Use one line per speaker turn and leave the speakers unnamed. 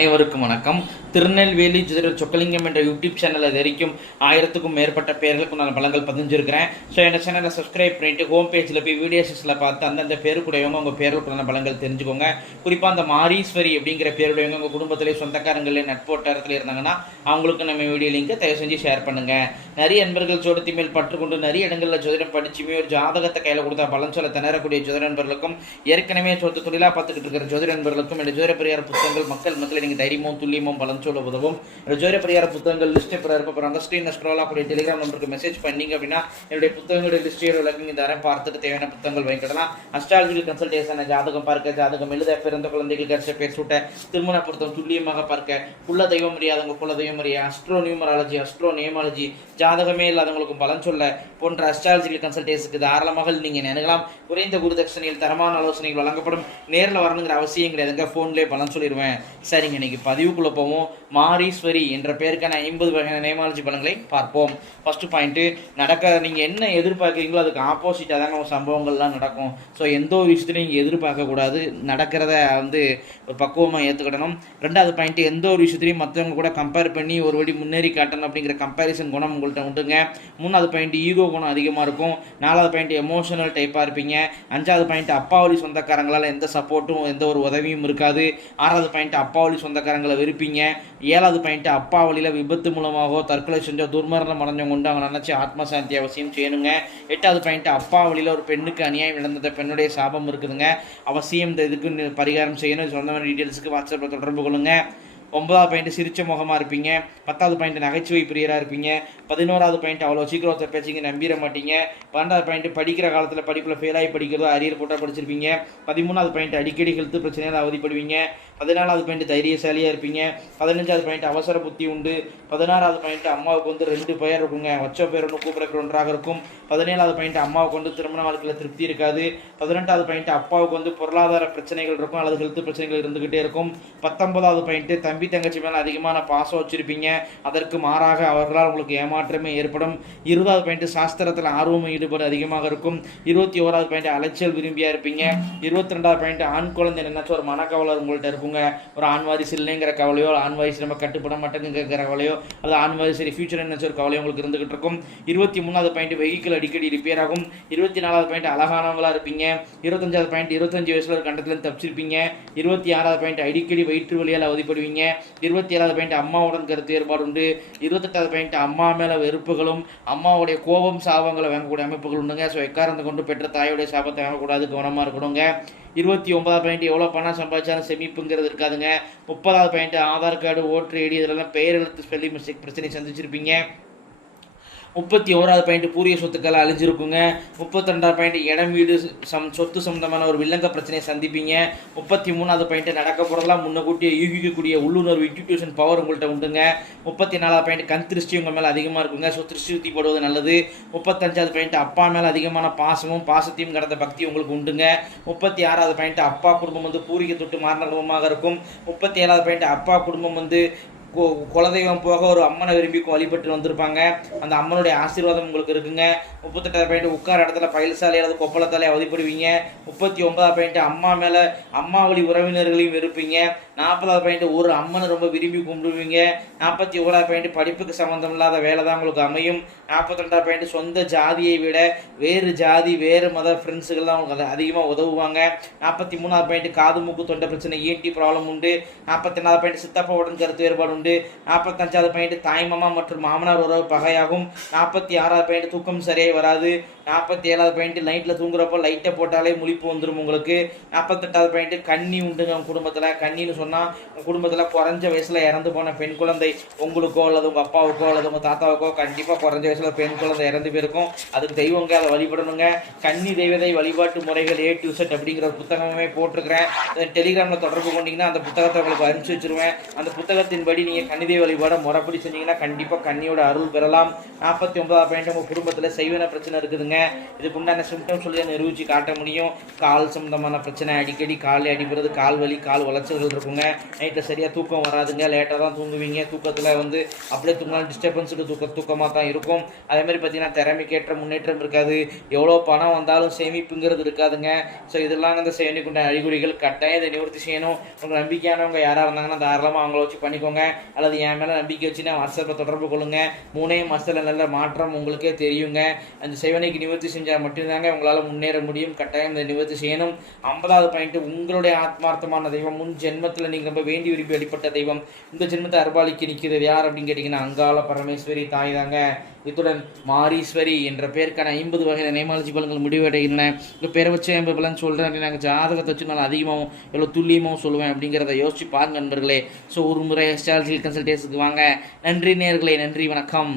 அனைவருக்கும் வணக்கம். திருநெல்வேலி ஜோதிடர் சொக்கலிங்கம் என்ற யூடியூப் சேனல் இது வரைக்கும் ஆயிரத்துக்கும் மேற்பட்ட பேர்களுக்கு நான் பலங்கள் பதிஞ்சிருக்கிறேன். ஸோ இந்த சேனலை சப்ஸ்கிரைப் பண்ணிவிட்டு ஹோம் பேஜில் போய் வீடியோஸில் பார்த்து அந்தந்த பேருக்குடையவங்க உங்கள் பேருக்குள்ளான பலங்கள் தெரிஞ்சுக்கோங்க. குறிப்பாக அந்த மாரீஸ்வரி அப்படிங்கிற பேருடையவங்க உங்கள் குடும்பத்திலே சொந்தக்காரங்களே நட்போட்டாரத்தில் இருந்தாங்கன்னா அவங்களுக்கு நம்ம வீடியோ லிங்கை தயவு செஞ்சு ஷேர் பண்ணுங்க. நிறைய நண்பர்கள் ஜோடத்தி மேல் பற்றுக்கொண்டு நிறைய இடங்களில் ஜோதிடம் படிச்சுமே ஒரு ஜாதகத்தை கையில் கொடுத்தா பலன் சொல்ல திணறக்கூடிய ஜோதிட நண்பர்களுக்கும் ஏற்கனவே சொத்து தொழிலாக பார்த்துக்கிட்டு இருக்கிற ஜோதிட நண்பர்களுக்கும் இந்த ஜோதிட பெரியார் புத்தகங்கள் மக்கள் மக்களை நீங்கள் தைரியமும் துல்லியமும் பலன் சொல்ல உதவும். இந்த ஜோதிட பரிகார புத்தகங்கள் லிஸ்ட் இப்போ இருக்க அந்த ஸ்க்ரீன் ஸ்க்ரோல் ஆகக்கூடிய டெலிகிராம் நம்பருக்கு மெசேஜ் பண்ணீங்க அப்படின்னா என்னுடைய புத்தகங்களுடைய லிஸ்டியோட விளக்கங்க தரேன். பார்த்துட்டு தேவையான புத்தகங்கள் வாங்கிக்கலாம் அஸ்ட்ராலஜிக்கல் கன்சல்டேஷன் ஜாதகம் பார்க்க ஜாதகம் எழுத பிறந்த குழந்தைகள் கட்ச பேர் சூட்ட திருமண பொருத்தம் துல்லியமாக பார்க்க குல தெய்வம் அறியாதவங்க குல தெய்வம் அறிய அஸ்ட்ரோ நியூமராலஜி அஸ்ட்ரோ நியமாலஜி ஜாதகமே இல்லாதவங்களுக்கும் பலன் சொல்ல போன்ற அஸ்ட்ராலஜிக்கல் கன்சல்டேஷனுக்கு தாராளமாக நீங்கள் நினைக்கலாம் குறைந்த குருதட்சணையில் தரமான ஆலோசனைகள் வழங்கப்படும். நேரில் வரணுங்கிற அவசியம் கிடையாதுங்க. ஃபோன்லேயே பலன் சொல்லிடுவேன். சரிங்க. இன்னைக்கு பதிவுக்குள்ளே போவோம். மாரீஸ்வரி என்ற பேருக்கான ஐம்பது வகையான நேமாலஜி பலன்களை பார்ப்போம். ஃபர்ஸ்ட் பாயிண்ட்டு நடக்க நீங்கள் என்ன எதிர்பார்க்குறீங்களோ அதுக்கு ஆப்போசிட்டாக தாங்க சம்பவங்கள்லாம் நடக்கும். ஸோ எந்த ஒரு விஷயத்தையும் நீங்கள் எதிர்பார்க்கக்கூடாது நடக்கிறத வந்து ஒரு பக்குவமாக ஏற்றுக்கிடணும் ரெண்டாவது பாயிண்ட் எந்த ஒரு விஷயத்தையும் மற்றவங்க கூட கம்பேர் பண்ணி ஒரு வழி முன்னேறி காட்டணும் அப்படிங்கிற கம்பேரிசன் குணம் உங்கள்கிட்ட உண்டுங்க. மூணாவது பாயிண்ட் ஈகோ குணம் அதிகமாக இருக்கும். நாலாவது பாயிண்ட் எமோஷனல் டைப்பாக இருப்பீங்க. அஞ்சாவது பாயிண்ட் அப்பாவளி சொந்தக்காரங்களால் எந்த சப்போர்ட்டும் எந்த ஒரு உதவியும் இருக்காது. ஆறாவது பாயிண்ட் சொந்தக்காரங்களை வெறுப்பீங்க. ஏழாவது பாயிண்ட் அப்பா வழியில் விபத்து மூலமாகவோ தற்கொலை செஞ்சோ துர்மரணம் அடைஞ்சவங்க உண்டு அவங்க நினச்சி ஆத்மசாந்தி அவசியம் செய்யணுங்க. எட்டாவது பாயிண்ட் அப்பா வழியில் ஒரு பெண்ணுக்கு அநியாயம் நடந்தது பெண்ணுடைய சாபம் இருக்குதுங்க. அவசியம் இந்த இதுக்கு பரிகாரம் செய்யணும். சொந்த டீட்டெயில்ஸுக்கு வாட்ஸ்அப்பில் தொடர்பு கொள்ளுங்கள் ஒன்பதாவது பாயிண்ட் சிரிச்ச முகமாக இருப்பீங்க. பத்தாவது பாயிண்ட் நகைச்சுவை பிரியராக இருப்பீங்க. பதினோராவது பாயிண்ட் அவ்வளோ சீக்கிரம் ஒருத்தர் பேச்சிங்க நம்பிட மாட்டீங்க. பன்னெண்டாவது பாயிண்ட் படிக்கிற காலத்தில் படிப்பில் ஃபெயில் ஆகி படிக்கிறதோ அரியர் போட்டால் படிச்சிருப்பீங்க. பதிமூணாவது பாயிண்ட் அடிக்கடி ஹெல்த் பிரச்சனையால் அவதிப்படுவீங்க. பதினாலாவது பாயிண்ட் தைரியசாலியாக இருப்பீங்க. பதினஞ்சாவது பாயிண்ட் அவசர புத்தி உண்டு. பதினாறாவது பாயிண்ட் அம்மாவுக்கு வந்து ரெண்டு பெயர் இருக்குங்க. வச்ச பேர் ஒன்று கூப்பிடக்கிற ஒன்றாக இருக்கும். பதினேழாவது பாயிண்ட் அம்மாவுக்கு வந்து திருமண வாழ்க்கையில் திருப்தி இருக்காது. பதினெட்டாவது பாயிண்ட் அப்பாவுக்கு வந்து பொருளாதார பிரச்சனைகள் இருக்கும். அல்லது ஹெல்த் பிரச்சனைகள் இருந்துகிட்டே இருக்கும். பத்தொன்பதாவது பாயிண்ட் தம்பி தங்கச்சி மேலே அதிகமான பாசம் வச்சுருப்பீங்க. அதற்கு மாறாக அவர்களால் உங்களுக்கு ஏமாற்றமே ஏற்படும். இருபதாவது பாயிண்ட் சாஸ்திரத்தில் ஆர்வம் ஈடுபாடு அதிகமாக இருக்கும். இருபத்தி ஓராவது பாயிண்ட் அலைச்சல் விரும்பியாக இருப்பீங்க. இருபத்தி ரெண்டாவது பாயிண்ட் ஆண் குழந்தை நினைச்ச ஒரு மனக்கவலை உங்கள்கிட்ட இருக்குங்க. ஒரு ஆண் வாரிசு இல்லைங்கிற கவலையோ ஆண் வாரிசு நம்ம கட்டுப்பட மாட்டேங்கிற கவலையோ அல்லது ஆண் வாரிசு சரி ஃபியூச்சர் நினைச்ச ஒரு கவலையோ உங்களுக்கு இருந்துகிட்டு இருக்கும். இருபத்தி மூணாவது பாயிண்ட் வெஹிக்கிள் அடிக்கடி ரிப்பேர் ஆகும். இருபத்தி நாலாவது பாயிண்ட் அழகானவங்களா இருப்பீங்க. இருபத்தஞ்சாவது பாயிண்ட் இருபத்தஞ்சு வயசுல ஒரு கண்டத்துலேருந்து தப்பிச்சிருப்பீங்க. இருபத்தி ஆறாவது பாயிண்ட் அடிக்கடி வயிற்று வலியால் அவதிப்படுவீங்க. இருபத்தி ஏழாவது பாயிண்ட் அம்மாவுடன் கருத்து வேறுபாடு உண்டு. இருபத்தெட்டாவது பாயிண்ட் அம்மா மேலே வெறுப்புகளும் அம்மாவுடைய கோபம் சாபங்களை வாங்கக்கூடிய அமைப்புகள் உண்டுங்க. ஸோ எக்காரந்து கொண்டு பெற்ற தாயோடைய சாபத்தை வாங்கக்கூடாது கவனமா இருக்கணுங்க. இருபத்தி ஒன்பதாவது பாயிண்ட் எவ்வளோ பணம் சம்பாதிச்சாலும் செமிப்புங்கிறது இருக்காதுங்க. முப்பதாவது point Aadhaar card voter ID இதெல்லாம் பெயர் எழுத்து ஸ்பெல்லிங் மிஸ்டேக் பிரச்சனை சந்திச்சிருப்பீங்க. முப்பத்தி ஓராவது பாயிண்ட் பூரிய சொத்துக்கள் அழிஞ்சிருக்குங்க. முப்பத்தி ரெண்டாவது பாயிண்ட் இடம் வீடு சம் சொத்து சம்பந்தமான ஒரு வில்லங்க பிரச்சனையை சந்திப்பீங்க. முப்பத்தி மூணாவது பாயிண்ட் நடக்க போகிறதெல்லாம் முன்னக்கூட்டியே யூகிக்கக்கூடிய உள்ளுணர்வு இன்ஸ்டிடியூஷன் பவர் உங்கள்கிட்ட உண்டுங்க. முப்பத்தி நாலாவது பாயிண்ட் கண் திருஷ்டி உங்கள் மேலே அதிகமாக இருக்குங்க. ஸோ திருஷ்டி போடுவது நல்லது. முப்பத்தஞ்சாவது பாயிண்ட் அப்பா மேலே அதிகமான பாசமும் பாசத்தையும் கடந்த பக்தி உங்களுக்கு உண்டுங்க. முப்பத்தி ஆறாவது பாயிண்ட் அப்பா குடும்பம் வந்து பூரிக்க தொட்டு மாறின குடும்பமாக இருக்கும். முப்பத்தி ஏழாவது பாயிண்ட் அப்பா குடும்பம் வந்து குலதெய்வம் போக ஒரு அம்மனை விரும்பி வழிபட்டு வந்திருப்பாங்க. அந்த அம்மனுடைய ஆசீர்வாதம் உங்களுக்கு இருக்குங்க. முப்பத்தெட்டாவது பாயிண்ட் உட்கார இடத்துல பயில்சாலை அல்லது கொப்பளத்தாலே அவதிப்படுவீங்க. முப்பத்தி ஒன்பதாவது பாயிண்ட் அம்மா மேலே அம்மா வழி உறவினர்களையும் வெறுப்பீங்க. நாற்பதாவது பாயிண்ட் ஒரு அம்மனை ரொம்ப விரும்பி கும்பிடுவீங்க. நாற்பத்தி ஓராவது பாயிண்ட் படிப்புக்கு சம்மந்தம் இல்லாத வேலை தான் உங்களுக்கு அமையும். நாற்பத்தி ரெண்டாவது பாயிண்ட் சொந்த ஜாதியை விட வேறு ஜாதி வேறு மத ஃப்ரெண்ட்ஸுகள் தான் உங்களுக்கு அதிகமாக உதவுவாங்க. நாற்பத்தி மூணாவது பாயிண்ட் காது மூக்கு தொண்டை பிரச்சனை ஈட்டி ப்ராப்ளம் உண்டு. நாற்பத்தி நாலாவது பாயிண்ட் சித்தப்பாவுடன் கருத்து வேறுபாடு உண்டு. நாற்பத்தஞ்சாவது பாயிண்ட் தாய்மாமா மற்றும் மாமனார் உறவு பகையாகும். நாற்பத்தி ஆறாவது பாயிண்ட் தூக்கம் சரியாக வராது. நாற்பத்தி ஏழாவது பாயிண்ட் நைட்டில் தூங்குறப்போ லைட்டை போட்டாலே முழிப்பு வந்துடும் உங்களுக்கு. நாற்பத்தெட்டாவது பாயிண்ட் கண்ணி உண்டுங்க உங்கள் குடும்பத்தில். கண்ணின்னு சொன்னால் உங்கள் குடும்பத்தில் குறைஞ்ச வயசில் இறந்து போன பெண் குழந்தை உங்களுக்கோ அல்லது உங்கள் அப்பாவுக்கோ அல்லது உங்கள் தாத்தாவுக்கோ கண்டிப்பாக குறைஞ்ச வயசில் பெண் குழந்தை இறந்து போயிருக்கும். அதுக்கு தெய்வங்க அதை வழிபடணுங்க. கன்னி தெய்வதை வழிபாட்டு முறைகள் ஏ டு செட் அப்படிங்கிற புத்தகமே போட்டிருக்கிறேன். டெலிகிராமில் தொடர்பு கொண்டீங்கன்னா அந்த புத்தகத்தை உங்களுக்கு அனுப்பிச்சு வச்சுருவேன். அந்த புத்தகத்தின்படி நீங்கள் கன்னிதேவ வழிபாட முறைப்படி செஞ்சீங்கன்னா கண்டிப்பாக கன்னியோட அருள் பெறலாம். நாற்பத்தி ஒன்பதாவது பாயிண்ட் உங்கள் குடும்பத்தில் செய்வன பிரச்சனை இருக்குதுங்க. இதுக்கு உண்டான சிம்டம்ஸ் சொல்லி நிரூபித்து காட்ட முடியும். கால் சம்மந்தமான பிரச்சனை அடிக்கடி கால் அடிபடுறது கால் வலி கால் உளைச்சல்கள் இருக்குங்க. நைட்டில் சரியாக தூக்கம் வராதுங்க. லேட்டாக தான் தூங்குவீங்க. தூக்கத்தில் வந்து அப்படியே தூங்கினாலும் டிஸ்டர்பன்ஸுக்கு தூக்க தூக்கமாக தான் இருக்கும். அதே மாதிரி பார்த்தீங்கன்னா திறமைக்கேற்ற முன்னேற்றம் இருக்காது. எவ்வளோ பணம் வந்தாலும் சேமிப்புங்கிறது இருக்காதுங்க. ஸோ இதெல்லாம் அந்த சேமிக்குண்ட அறிகுறிகள் கட்டாயம் இதை நிவர்த்தி செய்யணும். உங்களுக்கு நம்பிக்கையானவங்க யாராக இருந்தாங்கன்னா தாராளமாக அவங்கள வச்சு பண்ணிக்கோங்க. அல்லது என் மேலே நம்பிக்கை வச்சுன்னா வாட்ஸ்அப்பில் தொடர்பு கொள்ளுங்க. மூணே மாதத்தில் நல்ல மாற்றம் உங்களுக்கே தெரியுங்க. அந்த செவனைக்கு நிவர்த்தி செஞ்சால் மட்டும்தாங்க உங்களால் முன்னேற முடியும். கட்டாயம் இதை நிவர்த்தி செய்யணும். ஐம்பதாவது பாயிண்ட் உங்களுடைய ஆத்மார்த்தமான தெய்வம். முன் ஜென்மத்தில் நீங்கள் ரொம்ப வேண்டி விரும்பி அடிப்பட்ட தெய்வம். இந்த ஜென்மத்தை அர்பாலிக்கு நிற்கிறது யார் அப்படின்னு கேட்டிங்கன்னா அங்காள பரமேஸ்வரி தாய் தாங்க இத்துடன் மாரீஸ்வரி என்ற பேருக்கான ஐம்பது வகையான நேமாலஜி பலன்கள் முடிவடைகின்றன. இந்த பேரை வச்சு ஐம்பது பலன் சொல்கிறேன் நாங்கள் ஜாதகத்தை வச்சு நான் அதிகமாகவும் எவ்வளோ துல்லியமாகவும் சொல்லுவேன் அப்படிங்கிறத யோசிச்சு பாருங்க நண்பர்களே. ஸோ ஒரு முறை அஸ்ட்ராலஜி கன்சல்டேஷனுக்கு வாங்க. நன்றி நேர்களே நன்றி வணக்கம்.